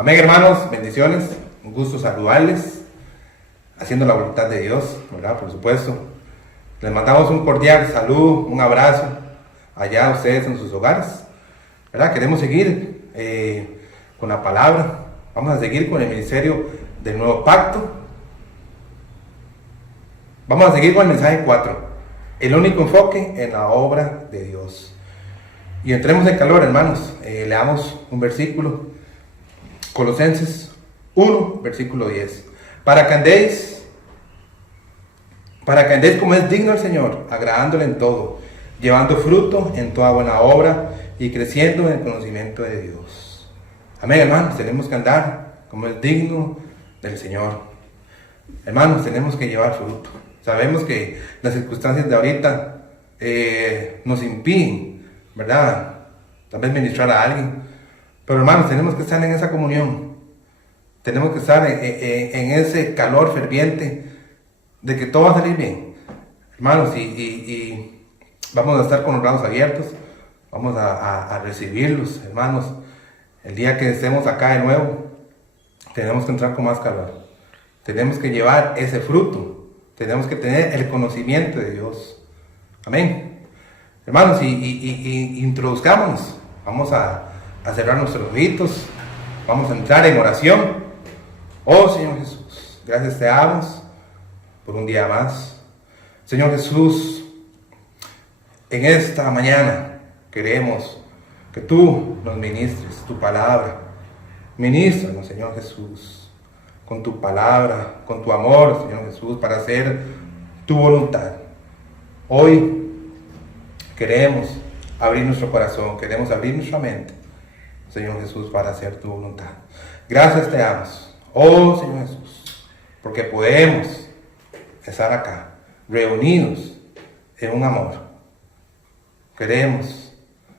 Amén, hermanos, bendiciones, un gusto saludarles, haciendo la voluntad de Dios, ¿verdad? Por supuesto. Les mandamos un cordial saludo, un abrazo allá a ustedes en sus hogares, ¿verdad? Queremos seguir con la palabra, vamos a seguir con el ministerio del nuevo pacto. Vamos a seguir con el mensaje 4, el único enfoque en la obra de Dios. Y entremos en calor, hermanos. Leamos un versículo, Colosenses 1, versículo 10. Para que andéis como es digno el Señor, agradándole en todo, llevando fruto en toda buena obra y creciendo en el conocimiento de Dios. Amén, hermanos. Tenemos que andar como es digno del Señor. Hermanos, tenemos que llevar fruto. Sabemos que las circunstancias de ahorita nos impiden, ¿verdad? Tal vez ministrar a alguien. Pero hermanos, tenemos que estar en esa comunión. Tenemos que estar en ese calor ferviente de que todo va a salir bien. Hermanos, y vamos a estar con los brazos abiertos. Vamos a recibirlos, hermanos. El día que estemos acá de nuevo, tenemos que entrar con más calor. Tenemos que llevar ese fruto. Tenemos que tener el conocimiento de Dios. Amén. Hermanos, y introduzcámonos. Vamos a cerrar nuestros ritos. Vamos a entrar en oración. Oh Señor Jesús, gracias te damos por un día más. Señor Jesús, en esta mañana queremos que tú nos ministres tu palabra. Ministranos, Señor Jesús, con tu palabra, con tu amor, Señor Jesús, para hacer tu voluntad. Hoy queremos abrir nuestro corazón, queremos abrir nuestra mente, Señor Jesús, para hacer tu voluntad. Gracias te damos, oh Señor Jesús, porque podemos estar acá, reunidos en un amor. Queremos,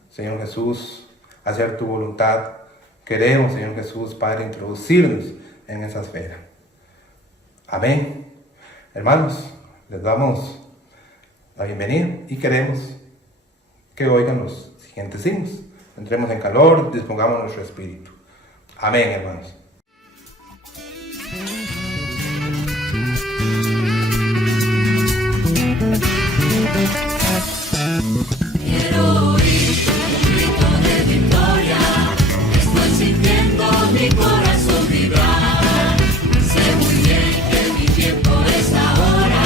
Señor Jesús, hacer tu voluntad. Queremos, Señor Jesús, Padre, introducirnos en esa esfera. Amén. Hermanos, les damos la bienvenida y queremos que oigan los siguientes signos. Entremos en calor, dispongamos nuestro espíritu. Amén, hermanos. Quiero oír un grito de victoria, estoy sintiendo mi corazón vibrar. Sé muy bien que mi tiempo es ahora,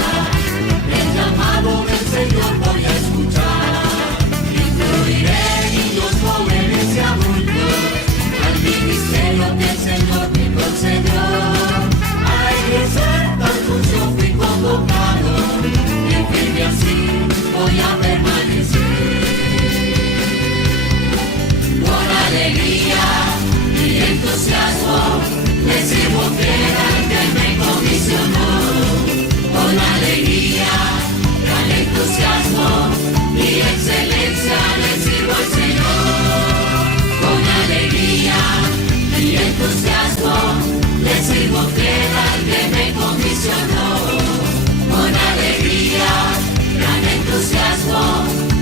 el llamado del Señor voy a escuchar. Incluiré niños, jóvenes y adultos al ministerio que el Señor me concedió. A ejercer tal función fui convocado y firme así voy a permanecer. Con alegría y entusiasmo le sirvo fiel al que me comisionó. Con alegría, gran entusiasmo y excelencia le sirvo al Señor. Con alegría y entusiasmo le sirvo fiel al que me comisionó. Con alegría, gran entusiasmo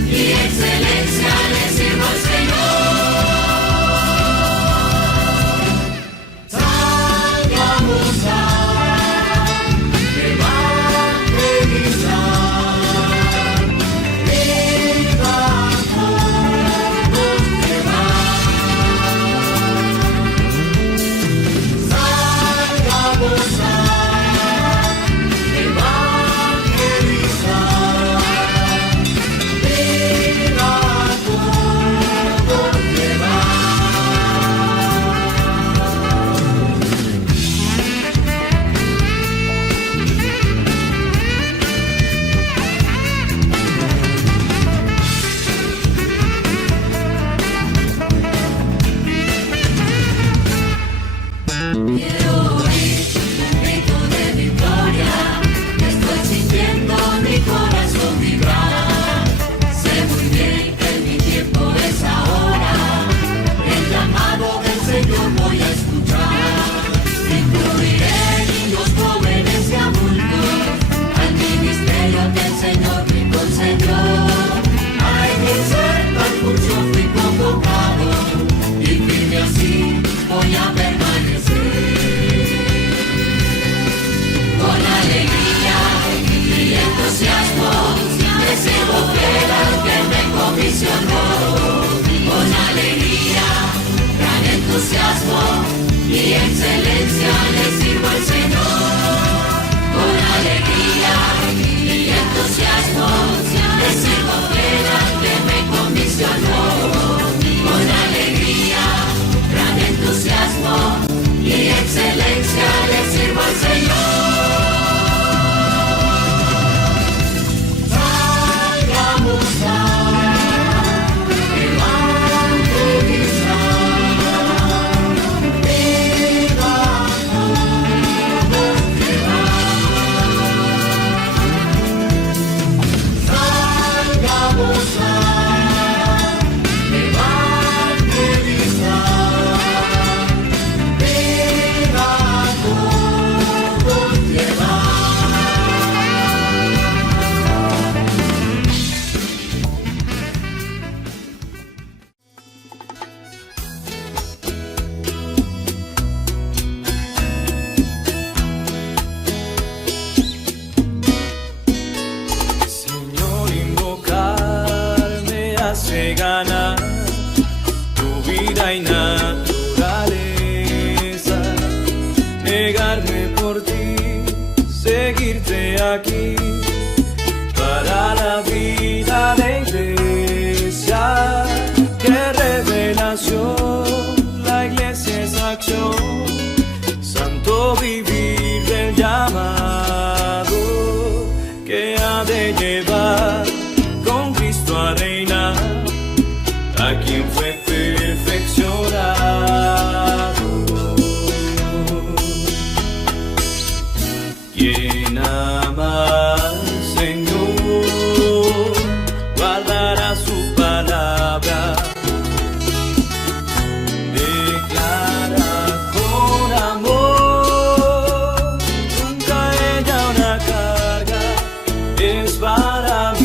y excelencia le sirvo al Señor. Salgamos a evangelizar, viva todos que van. Salgamos a evangelizar. Quiero oír un grito de victoria, estoy sintiendo mi corazón vibrar. Sé muy bien que mi tiempo es ahora, el llamado del Señor voy a escuchar. Incluiré niños, jóvenes y adultos al ministerio que el Señor me concedió. A ejercer tal función fui convocado y firme así voy a permanecer. y excelencia le sirvo al Señor. Con alegría y entusiasmo le sirvo fiel al que me comisionó. Con alegría, gran entusiasmo y excelencia le sirvo al Señor. Salgamos a ganar tu vida y naturaleza, negarme por ti, seguirte aquí para la vida de iglesia. Qué revelación, la iglesia es acción, santo vivir del llamado que ha de llevar con Cristo a reinar, a quien fue perfeccionado. Quien ama al Señor guardará su palabra, declara con amor, nunca ella una carga es para mí.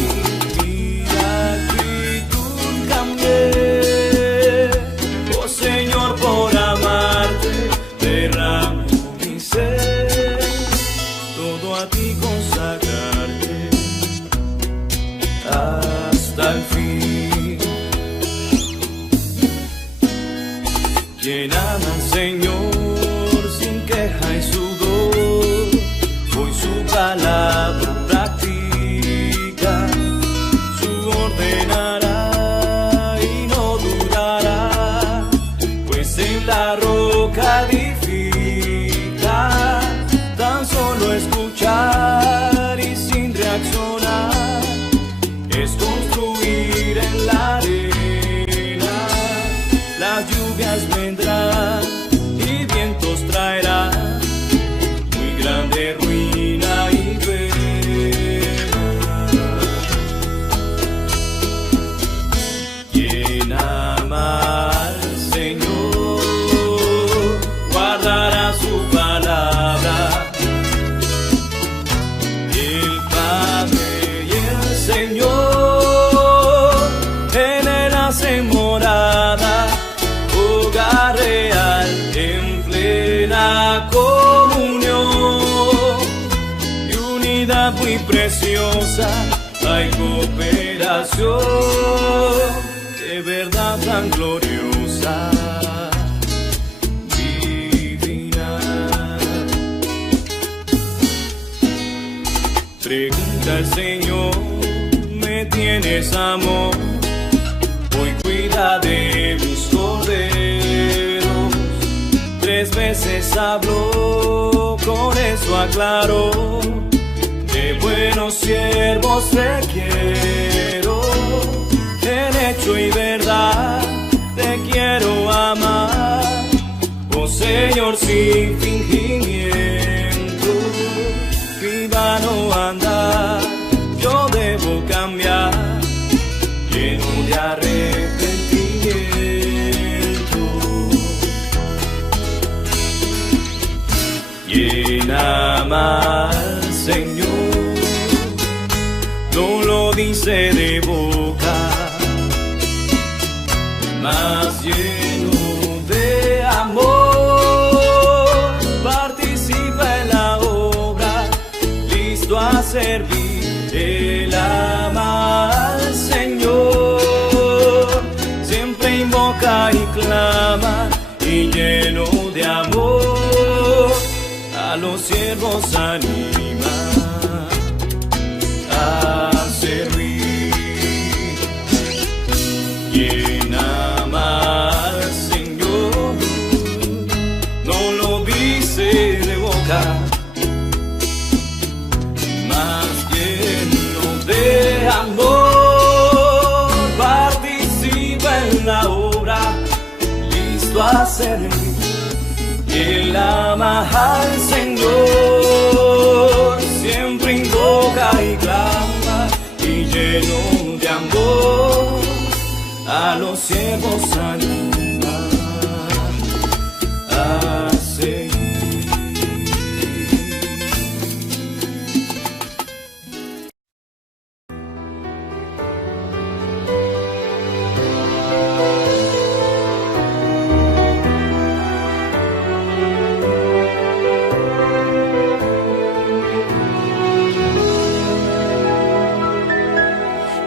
Quien ama al Señor sin queja y sudor, hoy su palabra practica, su ordenará y no dudará, pues en la roca edifica, tan solo escuchar y sin reaccionar, es construir en la arena. Las lluvias vendrán y vientos traerán, muy grande ruina y pena. Quien ama al Señor guardará su palabra, el Padre y el Señor en él hacen morada, hogar real en plena comunión y unidad muy preciosa, hay cooperación de verdad tan gloriosa, divina. Pregunta al Señor, ¿me tienes amor? Hoy cuida de mis corderos. 3 veces habló, con eso aclaró, de buenos siervos requiero, en hecho y verdad te quiero amar, oh Señor, sin fingimiento, mi vano andar, yo debo cambiar, lleno de arrepentimiento. Quien ama al Señor no lo dice de boca, más lleno de amor, participa en la obra, listo a servir. Él ama al Señor, siempre invoca y clama, y lleno de los siervos anima a servir. Quien ama al Señor no lo dice de boca, mas lleno de amor participa en la obra, listo a servir. Él ama al Señor, siempre invoca y clama, y lleno de amor a los siervos anima a seguir.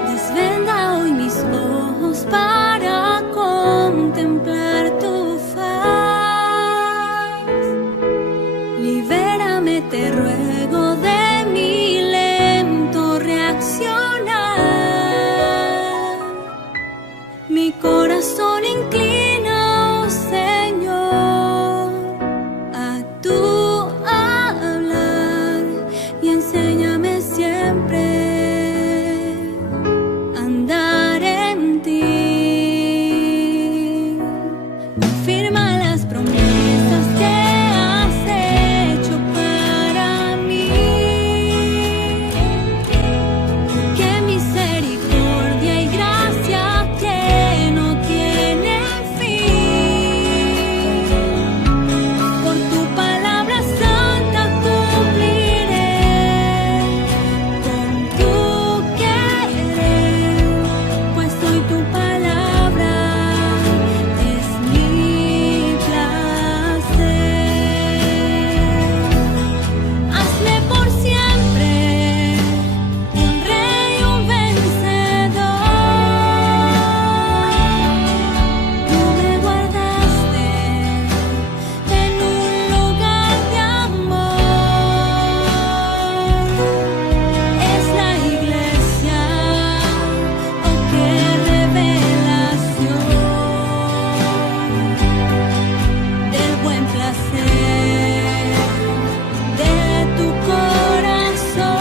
Desvenda hoy mis ojos para contemplar tu faz. Libérame, te ruego, de mi lento reaccionar. Mi corazón inclina, oh Señor, a tu hablar, y enséñame siempre andar en ti. Afirma las promesas que has hecho para mí. Que misericordia y gracia que no tienen fin. Por tu palabra santa cumpliré con tu querer, pues hoy tu palabra es mi placer. Hazme por siempre un rey, un vencedor. Tú me guardaste en un lugar de amor. Es la iglesia, oh qué revelación del buen placer de tu corazón.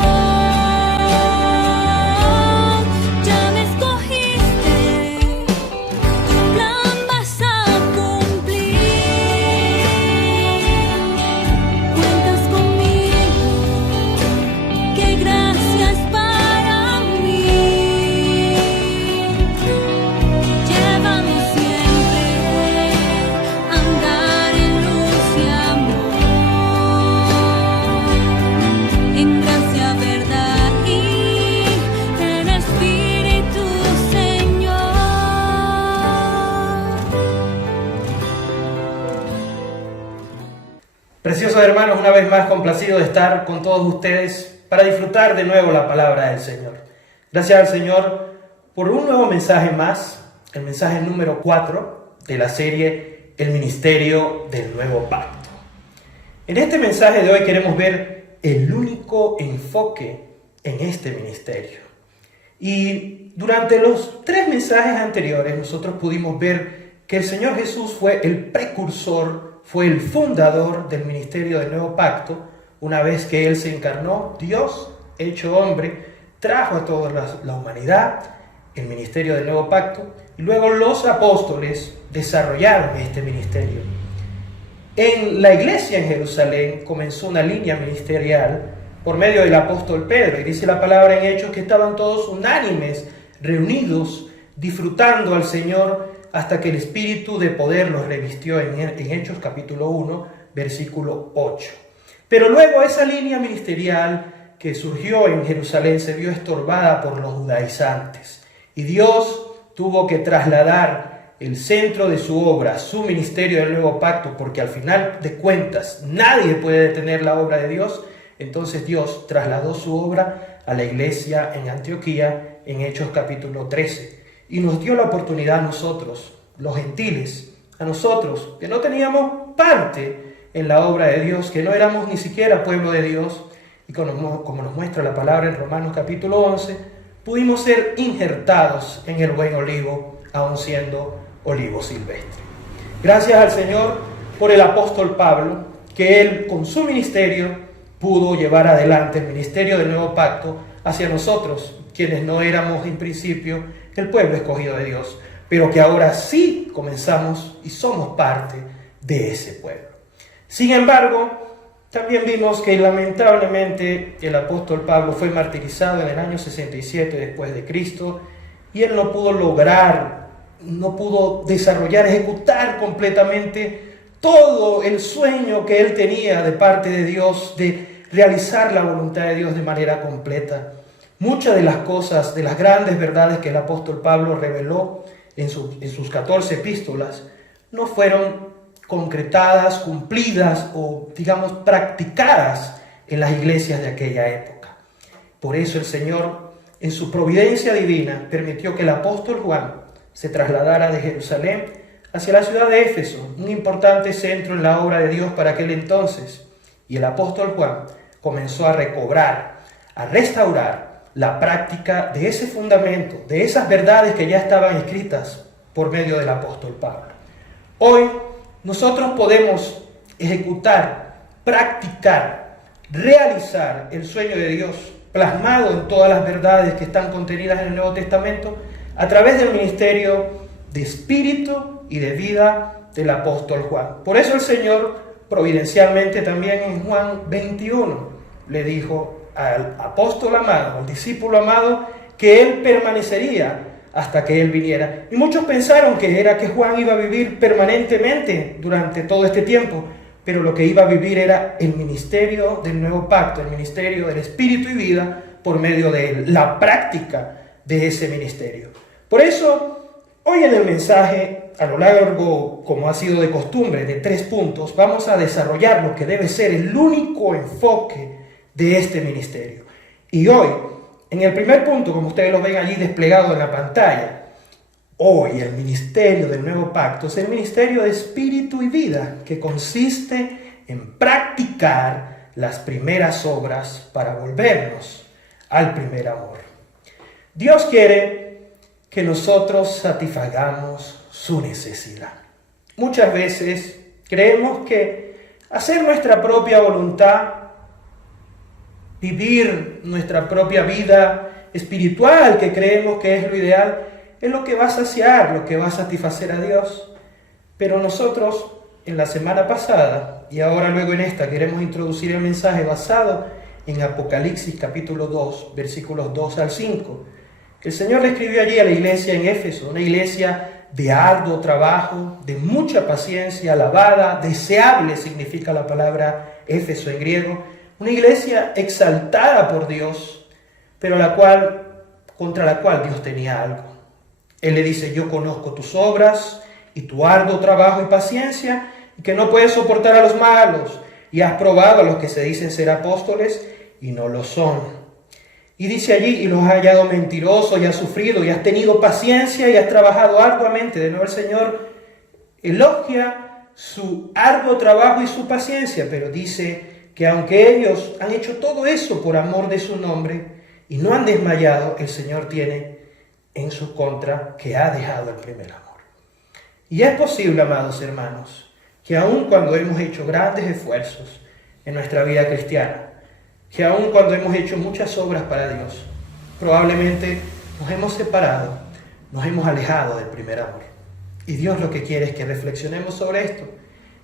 Ya me escogiste, tu plan vas a cumplir. Cuentas conmigo, qué gracias para mí. Llévame siempre a andar en luz y amor, en gracia, verdad y en espíritu, Señor. Preciosos hermanos, una vez más complacido de estar con todos ustedes para disfrutar de nuevo la palabra del Señor. Gracias al Señor por un nuevo mensaje más, el mensaje número 4 de la serie El Ministerio del Nuevo Pacto. En este mensaje de hoy queremos ver el único enfoque en este ministerio. Y durante los 3 mensajes anteriores nosotros pudimos ver que el Señor Jesús fue el precursor, fue el fundador del ministerio del Nuevo Pacto. Una vez que Él se encarnó, Dios hecho hombre, trajo a toda la humanidad el ministerio del Nuevo Pacto, y luego los apóstoles desarrollaron este ministerio. En la iglesia en Jerusalén comenzó una línea ministerial por medio del apóstol Pedro, y dice la palabra en Hechos que estaban todos unánimes, reunidos, disfrutando al Señor, hasta que el espíritu de poder los revistió en Hechos capítulo 1, versículo 8. Pero luego esa línea ministerial que surgió en Jerusalén se vio estorbada por los judaizantes, y Dios tuvo que trasladar el centro de su obra, su ministerio del Nuevo Pacto, porque al final de cuentas nadie puede detener la obra de Dios. Entonces Dios trasladó su obra a la iglesia en Antioquía en Hechos capítulo 13, y nos dio la oportunidad a nosotros, los gentiles, a nosotros que no teníamos parte en la obra de Dios, que no éramos ni siquiera pueblo de Dios, y como nos muestra la palabra en Romanos capítulo 11, pudimos ser injertados en el buen olivo, aun siendo olivo silvestre. Gracias al Señor por el apóstol Pablo, que él con su ministerio pudo llevar adelante el ministerio del nuevo pacto hacia nosotros, quienes no éramos en principio el pueblo escogido de Dios, pero que ahora sí comenzamos y somos parte de ese pueblo. Sin embargo, también vimos que lamentablemente el apóstol Pablo fue martirizado en el año 67 después de Cristo, y él no pudo lograr, no pudo desarrollar, ejecutar completamente todo el sueño que él tenía de parte de Dios, de realizar la voluntad de Dios de manera completa. Muchas de las cosas, de las grandes verdades que el apóstol Pablo reveló en sus 14 epístolas, no fueron concretadas, cumplidas o, digamos, practicadas en las iglesias de aquella época. Por eso el Señor, en su providencia divina, permitió que el apóstol Juan se trasladara de Jerusalén hacia la ciudad de Éfeso, un importante centro en la obra de Dios para aquel entonces. Y el apóstol Juan comenzó a recobrar, a restaurar la práctica de ese fundamento, de esas verdades que ya estaban escritas por medio del apóstol Pablo. Hoy nosotros podemos ejecutar, practicar, realizar el sueño de Dios plasmado en todas las verdades que están contenidas en el Nuevo Testamento a través del ministerio de espíritu y de vida del apóstol Juan. Por eso el Señor providencialmente también en Juan 21 le dijo al apóstol amado, al discípulo amado, que él permanecería hasta que él viniera. Y muchos pensaron que era que Juan iba a vivir permanentemente durante todo este tiempo, pero lo que iba a vivir era el ministerio del nuevo pacto, el ministerio del espíritu y vida por medio de él, la práctica de ese ministerio. Por eso, hoy en el mensaje, a lo largo, como ha sido de costumbre, de 3 puntos, vamos a desarrollar lo que debe ser el único enfoque de este ministerio. Y hoy, en el primer punto, como ustedes lo ven allí desplegado en la pantalla, hoy el ministerio del nuevo pacto es el ministerio de espíritu y vida, que consiste en practicar las primeras obras para volvernos al primer amor. Dios quiere que nosotros satisfagamos su necesidad. Muchas veces creemos que hacer nuestra propia voluntad, vivir nuestra propia vida espiritual, que creemos que es lo ideal, es lo que va a saciar, lo que va a satisfacer a Dios. Pero nosotros, en la semana pasada, y ahora luego en esta, queremos introducir el mensaje basado en Apocalipsis capítulo 2, versículos 2 al 5. El Señor le escribió allí a la iglesia en Éfeso, una iglesia de arduo trabajo, de mucha paciencia, alabada, deseable significa la palabra Éfeso en griego, una iglesia exaltada por Dios, pero contra la cual Dios tenía algo. Él le dice: yo conozco tus obras y tu arduo trabajo y paciencia, y que no puedes soportar a los malos, y has probado a los que se dicen ser apóstoles y no lo son. Y dice allí: y los has hallado mentirosos, y has sufrido, y has tenido paciencia, y has trabajado arduamente. De nuevo el Señor elogia su arduo trabajo y su paciencia, pero dice que aunque ellos han hecho todo eso por amor de su nombre y no han desmayado, el Señor tiene en su contra que ha dejado el primer amor. Y es posible, amados hermanos, que aun cuando hemos hecho grandes esfuerzos en nuestra vida cristiana, que aun cuando hemos hecho muchas obras para Dios, probablemente nos hemos separado, nos hemos alejado del primer amor. Y Dios lo que quiere es que reflexionemos sobre esto,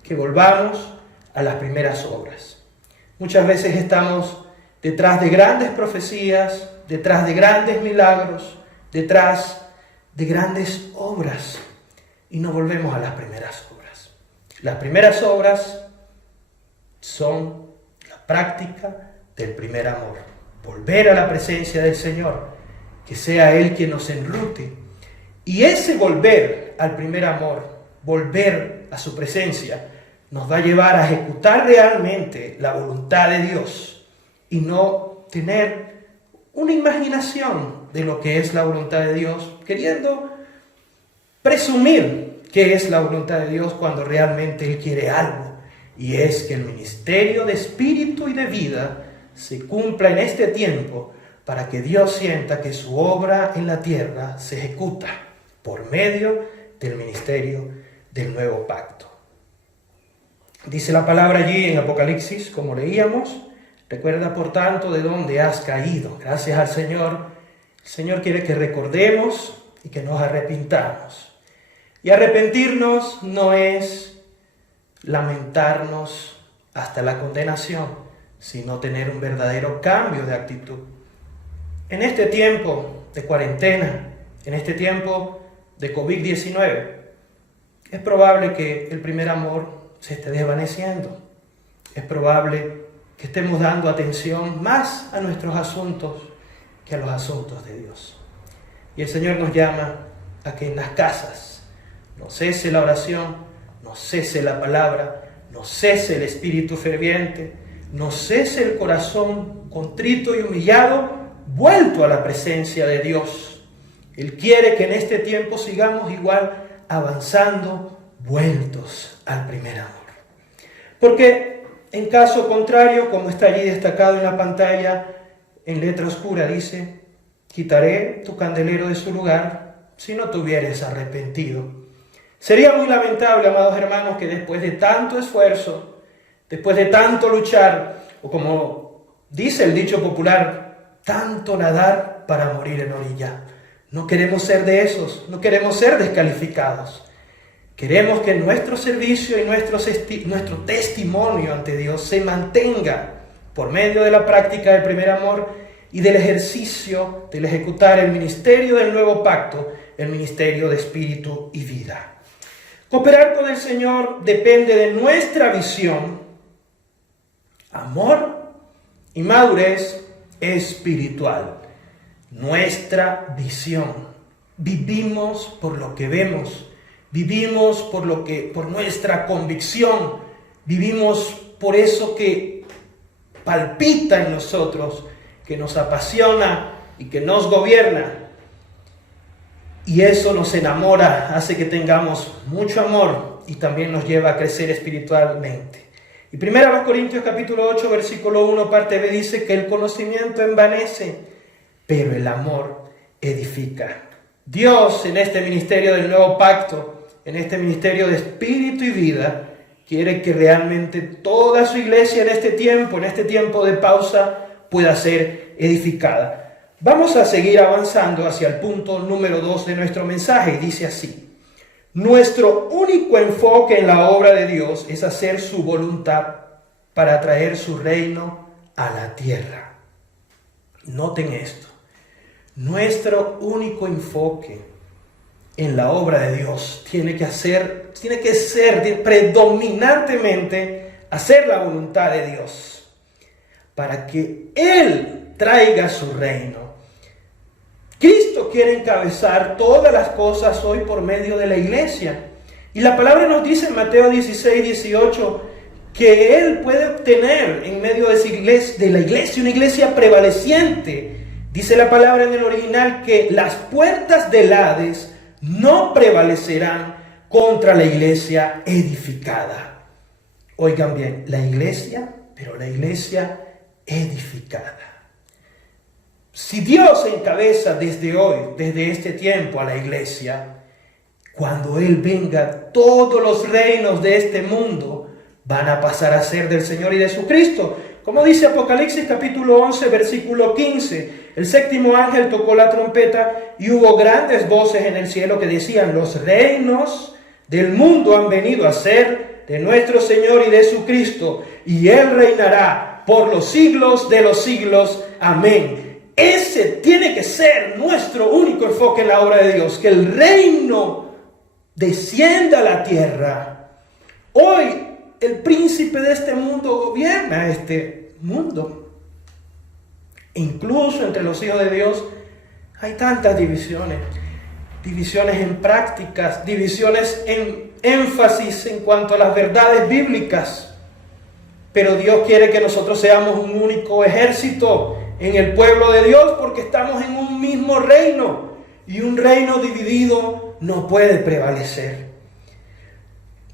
que volvamos a las primeras obras. Muchas veces estamos detrás de grandes profecías, detrás de grandes milagros, detrás de grandes obras, y no volvemos a las primeras obras. Las primeras obras son la práctica del primer amor. Volver a la presencia del Señor, que sea Él quien nos enrute. Y ese volver al primer amor, volver a su presencia, nos va a llevar a ejecutar realmente la voluntad de Dios y no tener una imaginación de lo que es la voluntad de Dios, queriendo presumir que es la voluntad de Dios cuando realmente Él quiere algo y es que el ministerio de espíritu y de vida se cumpla en este tiempo para que Dios sienta que su obra en la tierra se ejecuta por medio del ministerio del nuevo pacto. Dice la palabra allí en Apocalipsis, como leíamos: recuerda por tanto de dónde has caído. Gracias al Señor. El Señor quiere que recordemos y que nos arrepintamos. Y arrepentirnos no es lamentarnos hasta la condenación, sino tener un verdadero cambio de actitud. En este tiempo de cuarentena, en este tiempo de COVID-19, es probable que el primer amor se esté desvaneciendo. Es probable que estemos dando atención más a nuestros asuntos que a los asuntos de Dios. Y el Señor nos llama a que en las casas no cese la oración, no cese la palabra, no cese el espíritu ferviente, no cese el corazón contrito y humillado, vuelto a la presencia de Dios. Él quiere que en este tiempo sigamos igual avanzando, vueltos al primer amor. Porque en caso contrario, como está allí destacado en la pantalla, en letra oscura dice: quitaré tu candelero de su lugar si no te hubieres arrepentido. Sería muy lamentable, amados hermanos, que después de tanto esfuerzo, después de tanto luchar, o como dice el dicho popular, tanto nadar para morir en orilla. No queremos ser de esos, no queremos ser descalificados. Queremos que nuestro servicio y nuestro testimonio ante Dios se mantenga por medio de la práctica del primer amor y del ejercicio, del ejecutar el ministerio del nuevo pacto, el ministerio de espíritu y vida. Cooperar con el Señor depende de nuestra visión, amor y madurez espiritual. Nuestra visión. Vivimos por lo que vemos. Vivimos por nuestra convicción. Vivimos por eso que palpita en nosotros, que nos apasiona y que nos gobierna. Y eso nos enamora, hace que tengamos mucho amor y también nos lleva a crecer espiritualmente. Y 1 Corintios capítulo 8, versículo 1, parte B, dice que el conocimiento envanece, pero el amor edifica. Dios, en este ministerio del nuevo pacto, en este ministerio de espíritu y vida, quiere que realmente toda su iglesia en este tiempo de pausa, pueda ser edificada. Vamos a seguir avanzando hacia el punto número 2 de nuestro mensaje, y dice así: nuestro único enfoque en la obra de Dios es hacer su voluntad para traer su reino a la tierra. Noten esto. Nuestro único enfoque en la obra de Dios tiene que ser predominantemente hacer la voluntad de Dios para que Él traiga su reino. Cristo quiere encabezar todas las cosas hoy por medio de la iglesia. Y la palabra nos dice en Mateo 16, 18, que Él puede obtener en medio de la iglesia una iglesia prevaleciente. Dice la palabra en el original que las puertas del Hades no prevalecerán contra la iglesia edificada. Oigan bien, la iglesia edificada. Si Dios encabeza desde hoy, desde este tiempo a la iglesia, cuando Él venga, todos los reinos de este mundo van a pasar a ser del Señor y de su Cristo. Como dice Apocalipsis capítulo 11, versículo 15, el séptimo ángel tocó la trompeta y hubo grandes voces en el cielo que decían: los reinos del mundo han venido a ser de nuestro Señor y de su Cristo, y Él reinará por los siglos de los siglos. Amén. Ese tiene que ser nuestro único enfoque en la obra de Dios, que el reino descienda a la tierra. Hoy el príncipe de este mundo gobierna este mundo. Incluso entre los hijos de Dios hay tantas divisiones. Divisiones en prácticas, divisiones en énfasis en cuanto a las verdades bíblicas. Pero Dios quiere que nosotros seamos un único ejército en el pueblo de Dios, porque estamos en un mismo reino, y un reino dividido no puede prevalecer.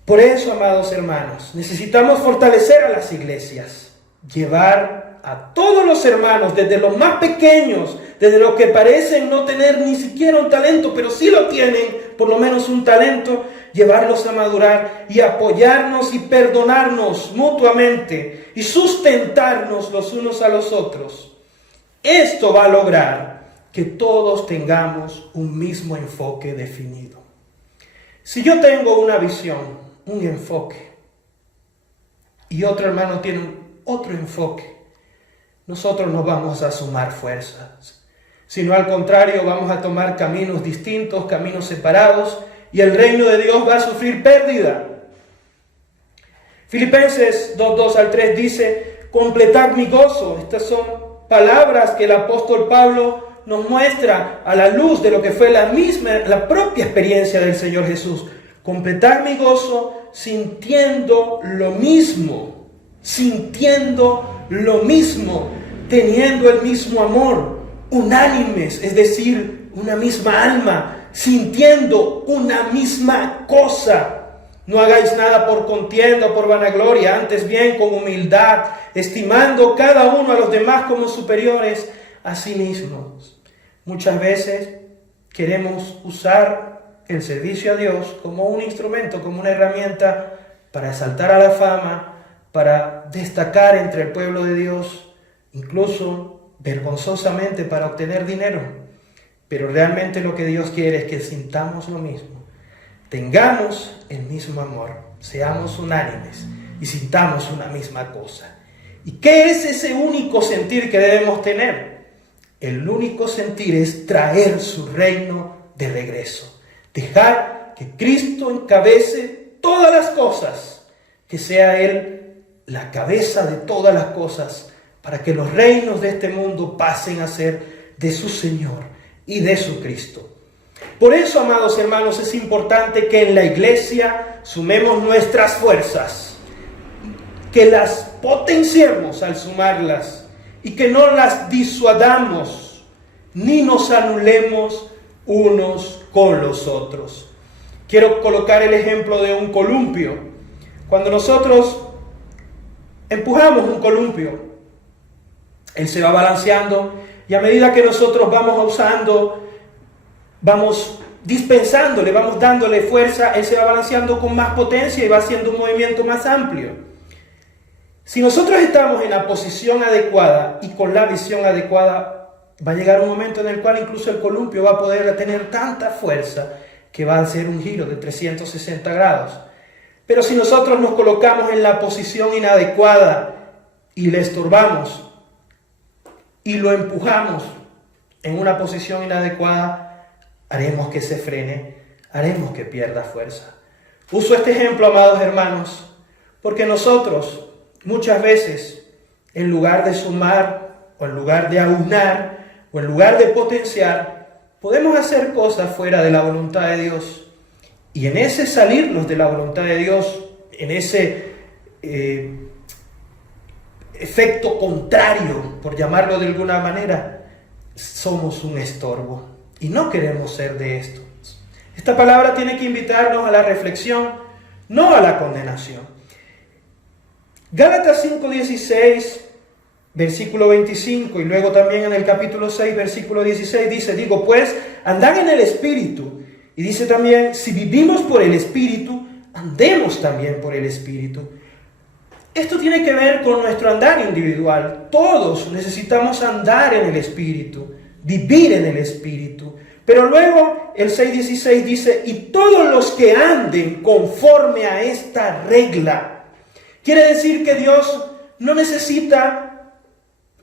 Por eso, amados hermanos, necesitamos fortalecer a las iglesias, llevar a todos los hermanos, desde los más pequeños, desde los que parecen no tener ni siquiera un talento, pero sí lo tienen, por lo menos un talento, llevarlos a madurar y apoyarnos y perdonarnos mutuamente y sustentarnos los unos a los otros. Esto va a lograr que todos tengamos un mismo enfoque definido. Si yo tengo una visión, un enfoque, y otro hermano tiene otro enfoque, nosotros no vamos a sumar fuerzas, sino al contrario, vamos a tomar caminos distintos, caminos separados, y el reino de Dios va a sufrir pérdida. Filipenses 2:2 al 3 dice: completad mi gozo. Estas son palabras que el apóstol Pablo nos muestra a la luz de lo que fue la propia experiencia del Señor Jesús. Completar mi gozo sintiendo lo mismo, teniendo el mismo amor, unánimes, es decir, una misma alma, sintiendo una misma cosa. No hagáis nada por contienda o por vanagloria, antes bien con humildad, estimando cada uno a los demás como superiores a sí mismos. Muchas veces queremos usar el servicio a Dios como un instrumento, como una herramienta para saltar a la fama, para destacar entre el pueblo de Dios, incluso vergonzosamente para obtener dinero. Pero realmente lo que Dios quiere es que sintamos lo mismo, tengamos el mismo amor, seamos unánimes y sintamos una misma cosa. ¿Y qué es ese único sentir que debemos tener? El único sentir es traer su reino de regreso. Dejar que Cristo encabece todas las cosas, que sea Él la cabeza de todas las cosas, para que los reinos de este mundo pasen a ser de su Señor y de su Cristo. Por eso, amados hermanos, es importante que en la iglesia sumemos nuestras fuerzas, que las potenciemos al sumarlas y que no las disuadamos ni nos anulemos unos con los otros. Quiero colocar el ejemplo de un columpio. Cuando nosotros empujamos un columpio, él se va balanceando y a medida que nosotros vamos usando, vamos dispensándole, vamos dándole fuerza, él se va balanceando con más potencia y va haciendo un movimiento más amplio. Si nosotros estamos en la posición adecuada y con la visión adecuada, va a llegar un momento en el cual incluso el columpio va a poder tener tanta fuerza que va a hacer un giro de 360 grados. Pero si nosotros nos colocamos en la posición inadecuada y le estorbamos y lo empujamos en una posición inadecuada, haremos que se frene, haremos que pierda fuerza. Uso este ejemplo, amados hermanos, porque nosotros muchas veces, en lugar de sumar o en lugar de aunar, o en lugar de potenciar, podemos hacer cosas fuera de la voluntad de Dios. Y en ese salirnos de la voluntad de Dios, en ese efecto contrario, por llamarlo de alguna manera, somos un estorbo. Y no queremos ser de esto. Esta palabra tiene que invitarnos a la reflexión, no a la condenación. Gálatas 5:16... versículo 25, y luego también en el capítulo 6, versículo 16, dice: digo pues, andad en el Espíritu. Y dice también: si vivimos por el Espíritu, andemos también por el Espíritu. Esto tiene que ver con nuestro andar individual. Todos necesitamos andar en el Espíritu, vivir en el Espíritu. Pero luego el 6:16 dice: y todos los que anden conforme a esta regla. Quiere decir que Dios no necesita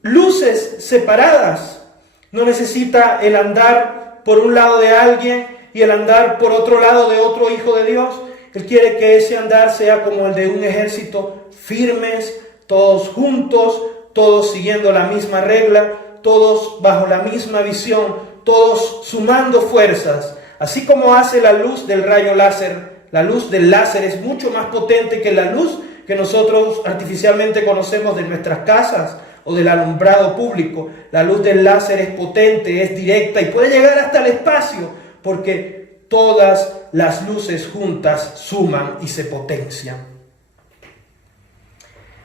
luces separadas, no necesita el andar por un lado de alguien y el andar por otro lado de otro hijo de Dios. Él quiere que ese andar sea como el de un ejército, firmes, todos juntos, todos siguiendo la misma regla, todos bajo la misma visión, todos sumando fuerzas. Así como hace la luz del rayo láser. La luz del láser es mucho más potente que la luz que nosotros artificialmente conocemos de nuestras casas o del alumbrado público. La luz del láser es potente, es directa y puede llegar hasta el espacio, porque todas las luces juntas suman y se potencian.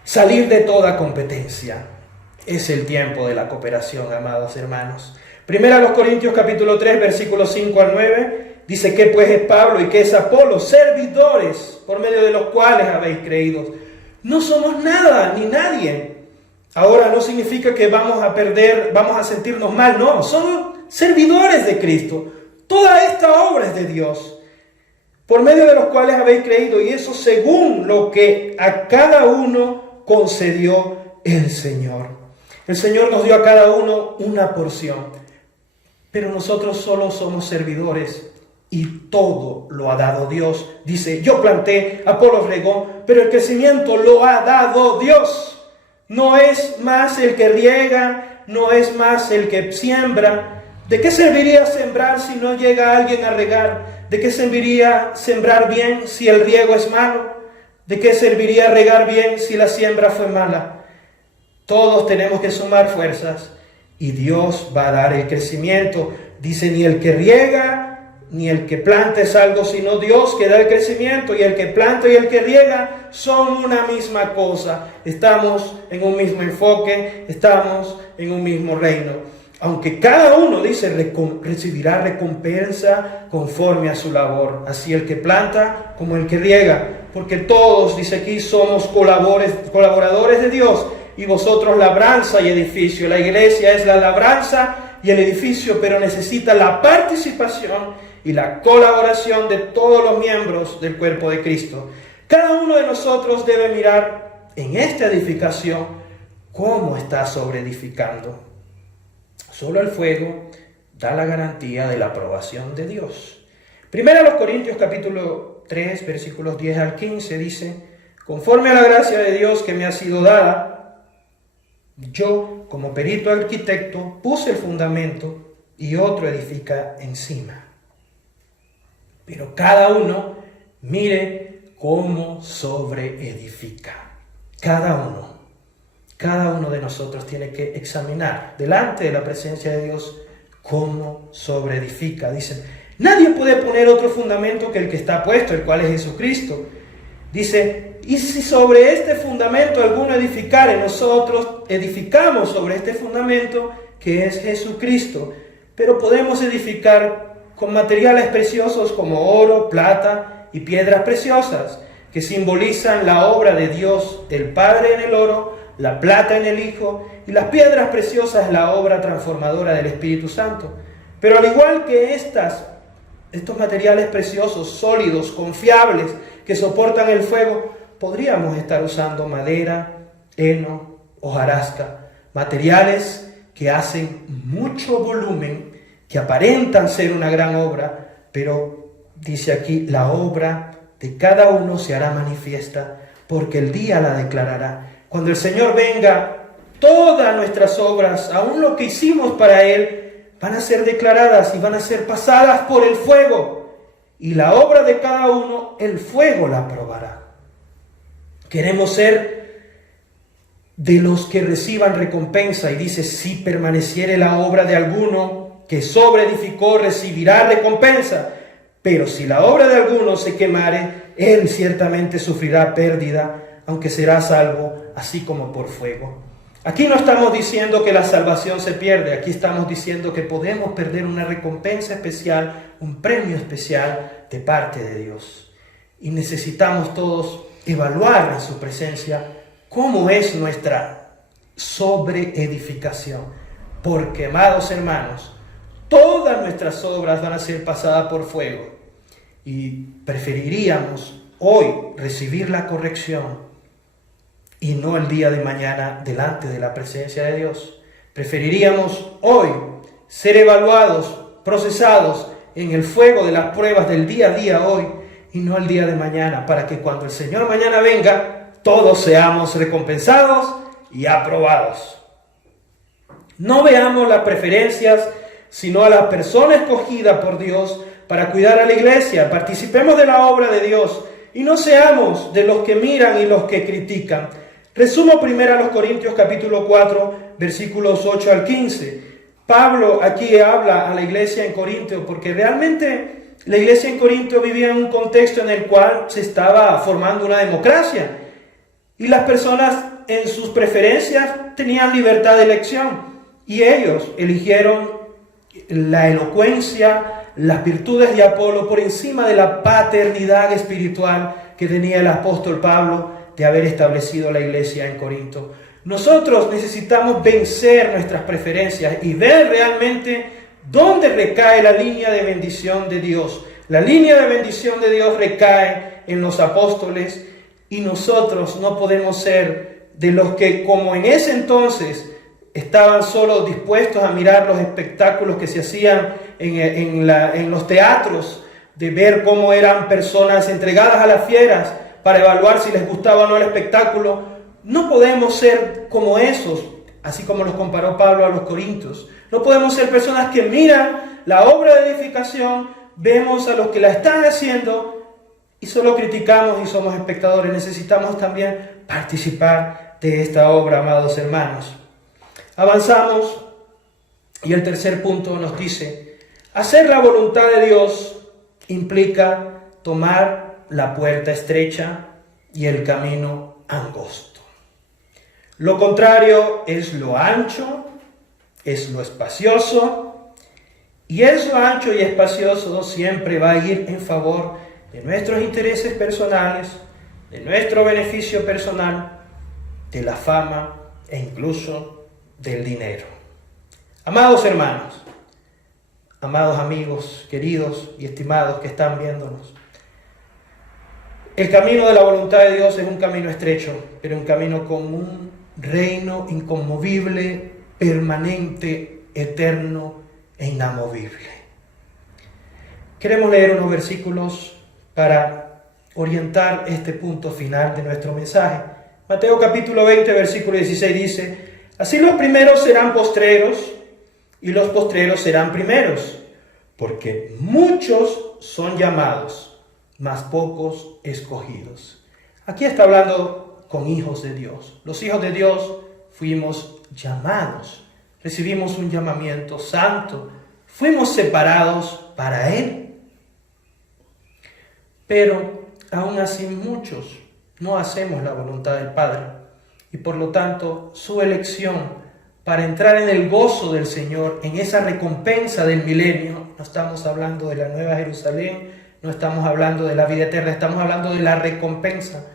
Salir de toda competencia. Es el tiempo de la cooperación, amados hermanos. Primera a los Corintios capítulo 3, versículos 5 al 9, dice que pues es Pablo y que es Apolo, servidores por medio de los cuales habéis creído. No somos nada ni nadie. Ahora no significa que vamos a sentirnos mal, no, somos servidores de Cristo. Toda esta obra es de Dios, por medio de los cuales habéis creído, y eso según lo que a cada uno concedió el Señor. El Señor nos dio a cada uno una porción, pero nosotros solo somos servidores y todo lo ha dado Dios. Dice, yo planté, Apolo regó, pero el crecimiento lo ha dado Dios. No es más el que riega, no es más el que siembra. ¿De qué serviría sembrar si no llega alguien a regar? ¿De qué serviría sembrar bien si el riego es malo? ¿De qué serviría regar bien si la siembra fue mala? Todos tenemos que sumar fuerzas y Dios va a dar el crecimiento. Dice, ni el que riega ni el que planta es algo, sino Dios que da el crecimiento, y el que planta y el que riega son una misma cosa. Estamos en un mismo enfoque, estamos en un mismo reino. Aunque cada uno, dice, recibirá recompensa conforme a su labor, así el que planta como el que riega, porque todos, dice aquí, somos colaboradores de Dios, y vosotros labranza y edificio. La iglesia es la labranza y el edificio, pero necesita la participación y la colaboración de todos los miembros del cuerpo de Cristo. Cada uno de nosotros debe mirar en esta edificación cómo está sobreedificando. Solo el fuego da la garantía de la aprobación de Dios. Primero a los Corintios capítulo 3, versículos 10 al 15 dice, conforme a la gracia de Dios que me ha sido dada, yo como perito arquitecto puse el fundamento y otro edifica encima. Pero cada uno mire cómo sobreedifica. Cada uno de nosotros tiene que examinar delante de la presencia de Dios cómo sobreedifica. Dicen, nadie puede poner otro fundamento que el que está puesto, el cual es Jesucristo. Dice, y si sobre este fundamento alguno edificare, nosotros edificamos sobre este fundamento que es Jesucristo. Pero podemos edificar con materiales preciosos como oro, plata y piedras preciosas, que simbolizan la obra de Dios, el Padre en el oro, la plata en el Hijo, y las piedras preciosas la obra transformadora del Espíritu Santo. Pero al igual que estos materiales preciosos, sólidos, confiables, que soportan el fuego, podríamos estar usando madera, heno, hojarasca, materiales que hacen mucho volumen, que aparentan ser una gran obra, pero dice aquí, la obra de cada uno se hará manifiesta, porque el día la declarará. Cuando el Señor venga, todas nuestras obras, aun lo que hicimos para Él, van a ser declaradas y van a ser pasadas por el fuego. Y la obra de cada uno, el fuego la probará. Queremos ser de los que reciban recompensa. Y dice, si permaneciere la obra de alguno que sobreedificó, recibirá recompensa. Pero si la obra de alguno se quemare, él ciertamente sufrirá pérdida, aunque será salvo, así como por fuego. Aquí no estamos diciendo que la salvación se pierde, aquí estamos diciendo que podemos perder una recompensa especial, un premio especial de parte de Dios. Y necesitamos todos evaluar en su presencia cómo es nuestra sobreedificación. Porque, amados hermanos, todas nuestras obras van a ser pasadas por fuego. Y preferiríamos hoy recibir la corrección y no el día de mañana delante de la presencia de Dios. Preferiríamos hoy ser evaluados, procesados en el fuego de las pruebas del día a día hoy y no el día de mañana, para que cuando el Señor mañana venga, todos seamos recompensados y aprobados. No veamos las preferencias, sino a la persona escogida por Dios para cuidar a la iglesia. Participemos de la obra de Dios y no seamos de los que miran y los que critican. Resumo primero a los Corintios capítulo 4, versículos 8 al 15. Pablo aquí habla a la iglesia en Corintio porque realmente La iglesia en Corinto vivía en un contexto en el cual se estaba formando una democracia y las personas en sus preferencias tenían libertad de elección y ellos eligieron la elocuencia, las virtudes de Apolo por encima de la paternidad espiritual que tenía el apóstol Pablo de haber establecido la iglesia en Corinto. Nosotros necesitamos vencer nuestras preferencias y ver realmente dónde recae la línea de bendición de Dios. La línea de bendición de Dios recae en los apóstoles y nosotros no podemos ser de los que, como en ese entonces, estaban solo dispuestos a mirar los espectáculos que se hacían en los teatros, de ver cómo eran personas entregadas a las fieras para evaluar si les gustaba o no el espectáculo. No podemos ser como esos, así como los comparó Pablo a los corintios. No podemos ser personas que miran la obra de edificación, vemos a los que la están haciendo y solo criticamos y somos espectadores. Necesitamos también participar de esta obra, amados hermanos. Avanzamos y el tercer punto nos dice: hacer la voluntad de Dios implica tomar la puerta estrecha y el camino angosto. Lo contrario es lo ancho, es lo espacioso, y eso ancho y espacioso siempre va a ir en favor de nuestros intereses personales, de nuestro beneficio personal, de la fama e incluso del dinero. Amados hermanos, amados amigos, queridos y estimados que están viéndonos, el camino de la voluntad de Dios es un camino estrecho, pero un camino con un reino inconmovible, permanente, eterno e inamovible. Queremos leer unos versículos para orientar este punto final de nuestro mensaje. Mateo capítulo 20, versículo 16 dice: así los primeros serán postreros y los postreros serán primeros, porque muchos son llamados, mas pocos escogidos. Aquí está hablando con hijos de Dios. Los hijos de Dios fuimos llamados, recibimos un llamamiento santo, fuimos separados para Él. Pero aún así muchos no hacemos la voluntad del Padre y por lo tanto su elección para entrar en el gozo del Señor, en esa recompensa del milenio, no estamos hablando de la Nueva Jerusalén, no estamos hablando de la vida eterna, estamos hablando de la recompensa.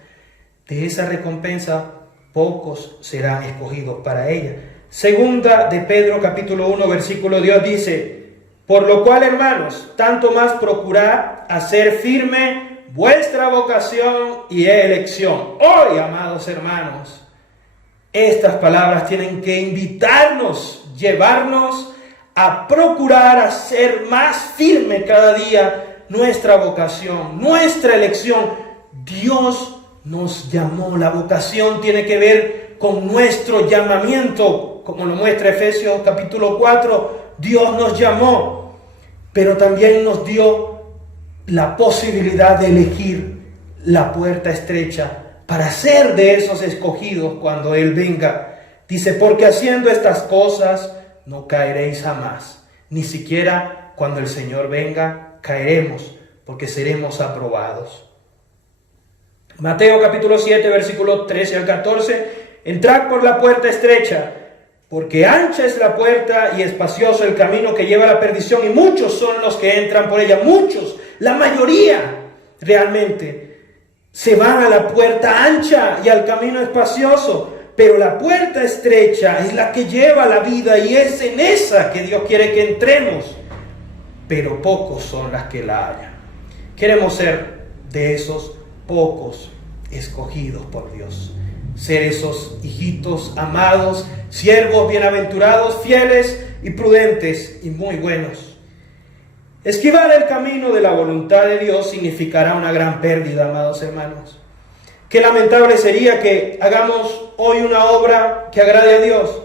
De esa recompensa, pocos serán escogidos para ella. Segunda de Pedro, capítulo 1, versículo 2 dice: por lo cual, hermanos, tanto más procurad hacer firme vuestra vocación y elección. Hoy, amados hermanos, estas palabras tienen que invitarnos, llevarnos a procurar hacer más firme cada día nuestra vocación, nuestra elección. Dios nos llamó. La vocación tiene que ver con nuestro llamamiento, como lo muestra Efesios capítulo 4. Dios nos llamó, pero también nos dio la posibilidad de elegir la puerta estrecha para ser de esos escogidos cuando Él venga. Dice: porque haciendo estas cosas no caeréis jamás, ni siquiera cuando el Señor venga caeremos, porque seremos aprobados. Mateo capítulo 7, versículos 13 al 14: entrad por la puerta estrecha, porque ancha es la puerta y espacioso el camino que lleva a la perdición, y muchos son los que entran por ella. Muchos, la mayoría realmente, se van a la puerta ancha y al camino espacioso, pero la puerta estrecha es la que lleva a la vida y es en esa que Dios quiere que entremos, pero pocos son las que la hallan. Queremos ser de esos pocos escogidos por Dios, ser esos hijitos amados, siervos bienaventurados, fieles y prudentes y muy buenos. Esquivar el camino de la voluntad de Dios significará una gran pérdida, amados hermanos. Qué lamentable sería que hagamos hoy una obra que agrade a Dios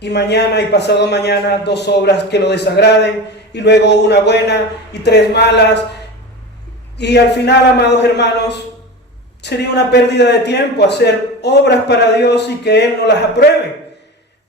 y mañana y pasado mañana 2 obras que lo desagraden, y luego una buena y 3 malas, y al final, amados hermanos, sería una pérdida de tiempo hacer obras para Dios y que Él no las apruebe.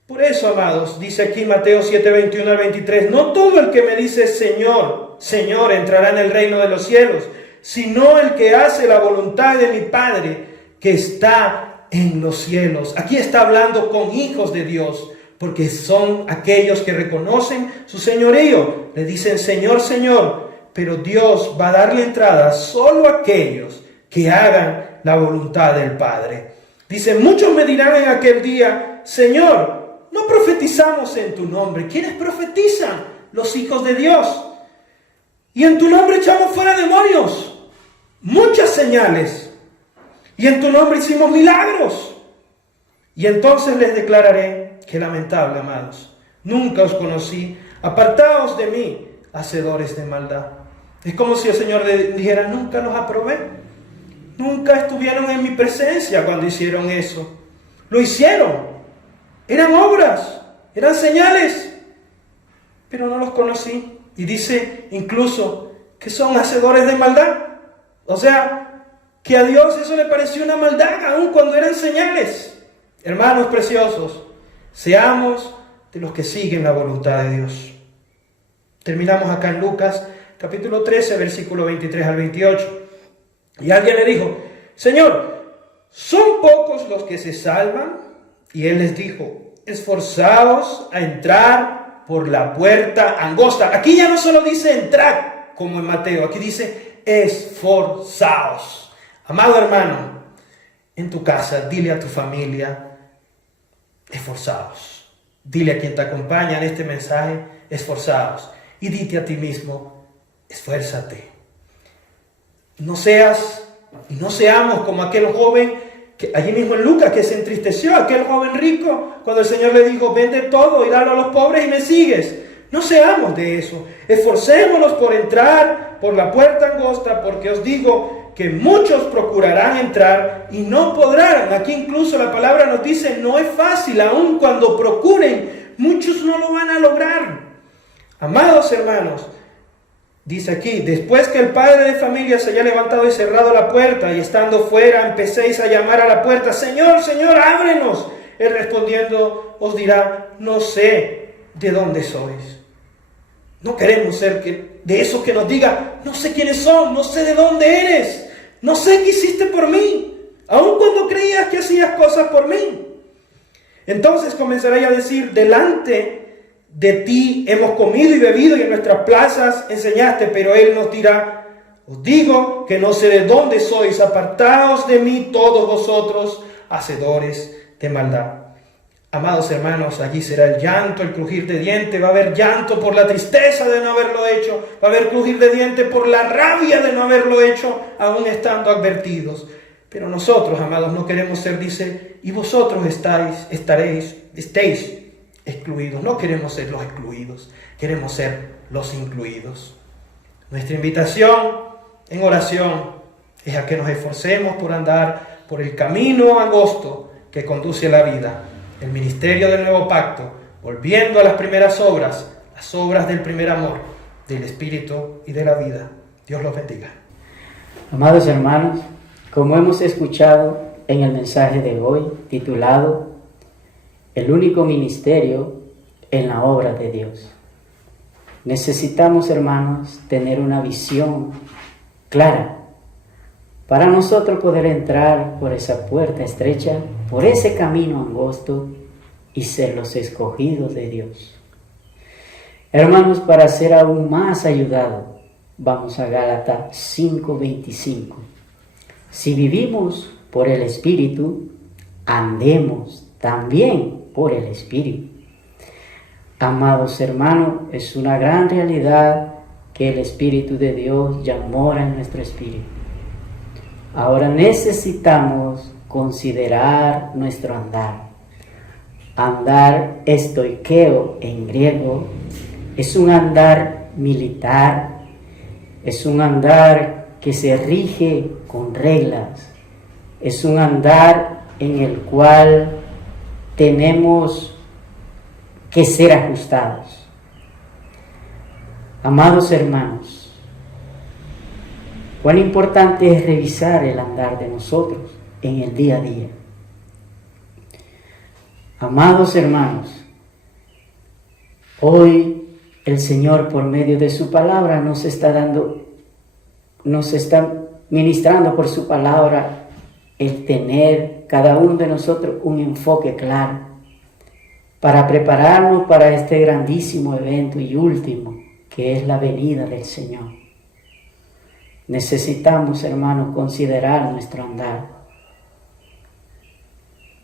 Por eso, amados, dice aquí Mateo 7, 21 al 23: no todo el que me dice Señor, Señor, entrará en el reino de los cielos, sino el que hace la voluntad de mi Padre que está en los cielos. Aquí está hablando con hijos de Dios, porque son aquellos que reconocen su señorío. Le dicen Señor, Señor, pero Dios va a darle entrada solo a aquellos que hagan la voluntad del Padre. Dice, muchos me dirán en aquel día, Señor, no profetizamos en tu nombre. ¿Quiénes profetizan? Los hijos de Dios. Y en tu nombre echamos fuera demonios. Muchas señales. Y en tu nombre hicimos milagros. Y entonces les declararé, qué lamentable, amados, nunca os conocí, apartaos de mí, hacedores de maldad. Es como si el Señor le dijera, nunca los aprobé. Nunca estuvieron en mi presencia cuando hicieron eso. Lo hicieron. Eran obras, eran señales, pero no los conocí. Y dice incluso que son hacedores de maldad. O sea, que a Dios eso le pareció una maldad, aun cuando eran señales. Hermanos preciosos, seamos de los que siguen la voluntad de Dios. Terminamos acá en Lucas, capítulo 13, versículo 23 al 28. Y alguien le dijo, Señor, ¿son pocos los que se salvan? Y él les dijo, esforzaos a entrar por la puerta angosta. Aquí ya no solo dice entrar, como en Mateo, aquí dice esforzaos. Amado hermano, en tu casa, dile a tu familia, esforzaos. Dile a quien te acompaña en este mensaje, esforzaos. Y dite a ti mismo, esfuérzate. No seamos como aquel joven que allí mismo en Lucas, que se entristeció, aquel joven rico, cuando el Señor le dijo, vende todo y dalo a los pobres y me sigues. No seamos de eso. Esforcémonos por entrar por la puerta angosta, porque os digo que muchos procurarán entrar y no podrán. Aquí incluso la palabra nos dice, no es fácil, aun cuando procuren, muchos no lo van a lograr. Amados hermanos, dice aquí, después que el padre de familia se haya levantado y cerrado la puerta, y estando fuera empecéis a llamar a la puerta, Señor, Señor, ábrenos. Él respondiendo os dirá, no sé de dónde sois. No queremos ser de esos que nos diga, no sé quiénes son, no sé de dónde eres, no sé qué hiciste por mí, aun cuando creías que hacías cosas por mí. Entonces comenzaré a decir, delante de ti hemos comido y bebido y en nuestras plazas enseñaste, pero él nos dirá, os digo que no sé de dónde sois, apartaos de mí todos vosotros, hacedores de maldad. Amados hermanos, allí será el llanto, el crujir de dientes, va a haber llanto por la tristeza de no haberlo hecho, va a haber crujir de dientes por la rabia de no haberlo hecho, aún estando advertidos. Pero nosotros, amados, no queremos ser, dice, y vosotros estéis excluidos. No queremos ser los excluidos, queremos ser los incluidos. Nuestra invitación en oración es a que nos esforcemos por andar por el camino angosto que conduce a la vida, el ministerio del nuevo pacto, volviendo a las primeras obras, las obras del primer amor, del Espíritu y de la vida. Dios los bendiga. Amados hermanos, como hemos escuchado en el mensaje de hoy, titulado El único ministerio en la obra de Dios, necesitamos, hermanos, tener una visión clara para nosotros poder entrar por esa puerta estrecha, por ese camino angosto y ser los escogidos de Dios. Hermanos, para ser aún más ayudados, vamos a Gálatas 5:25. Si vivimos por el Espíritu, andemos también por el Espíritu. Amados hermanos, es una gran realidad que el Espíritu de Dios ya mora en nuestro espíritu. Ahora necesitamos considerar nuestro andar. Andar estoikeo en griego es un andar militar, es un andar que se rige con reglas, es un andar en el cual tenemos que ser ajustados. Amados hermanos, cuán importante es revisar el andar de nosotros en el día a día. Amados hermanos, hoy el Señor por medio de su palabra nos está ministrando por su palabra el tener cada uno de nosotros un enfoque claro para prepararnos para este grandísimo evento y último, que es la venida del Señor. Necesitamos, hermanos, considerar nuestro andar,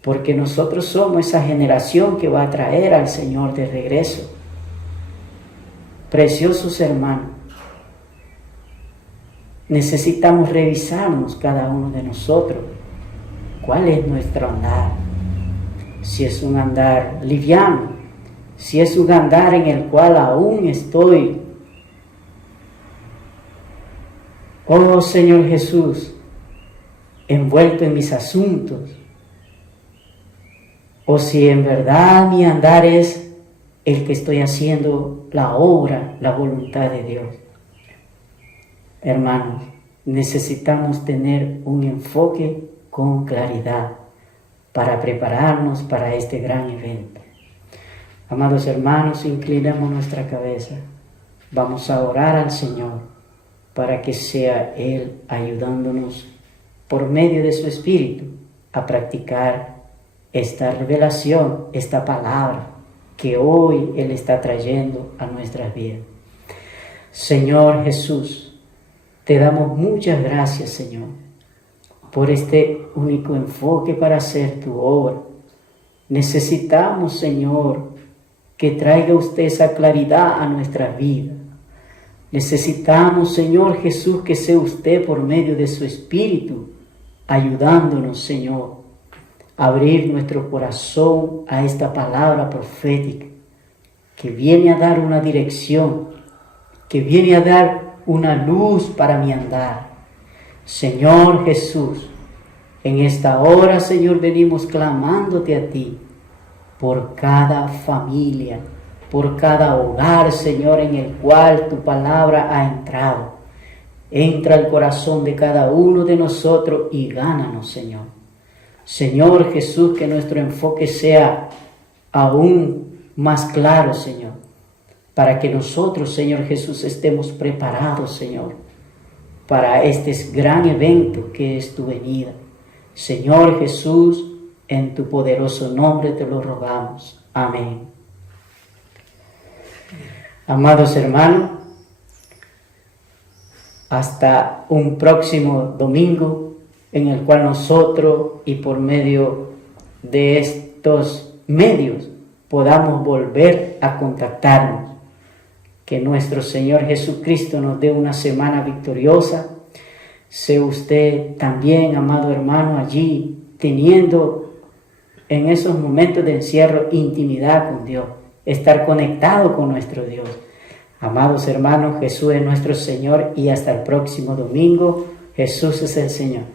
porque nosotros somos esa generación que va a traer al Señor de regreso. Preciosos hermanos, necesitamos revisarnos cada uno de nosotros. ¿Cuál es nuestro andar? Si es un andar liviano, si es un andar en el cual aún estoy, oh Señor Jesús, envuelto en mis asuntos, o si en verdad mi andar es el que estoy haciendo la obra, la voluntad de Dios. Hermanos, necesitamos tener un enfoque con claridad para prepararnos para este gran evento. Amados hermanos, inclinemos nuestra cabeza. Vamos a orar al Señor para que sea Él ayudándonos por medio de su Espíritu a practicar esta revelación, esta palabra que hoy Él está trayendo a nuestras vidas. Señor Jesús, te damos muchas gracias, Señor, por este único enfoque para hacer tu obra. Necesitamos, Señor, que traiga usted esa claridad a nuestras vidas. Necesitamos, Señor Jesús, que sea usted por medio de su Espíritu ayudándonos, Señor, a abrir nuestro corazón a esta palabra profética que viene a dar una dirección, que viene a dar una luz para mi andar. Señor Jesús, en esta hora, Señor, venimos clamándote a ti por cada familia, por cada hogar, Señor, en el cual tu palabra ha entrado. Entra al corazón de cada uno de nosotros y gánanos, Señor. Señor Jesús, que nuestro enfoque sea aún más claro, Señor, para que nosotros, Señor Jesús, estemos preparados, Señor, para este gran evento que es tu venida. Señor Jesús, en tu poderoso nombre te lo rogamos. Amén. Amados hermanos, hasta un próximo domingo en el cual nosotros y por medio de estos medios podamos volver a contactarnos. Que nuestro Señor Jesucristo nos dé una semana victoriosa. Sea usted también, amado hermano, allí teniendo en esos momentos de encierro intimidad con Dios, estar conectado con nuestro Dios. Amados hermanos, Jesús es nuestro Señor y hasta el próximo domingo. Jesús es el Señor.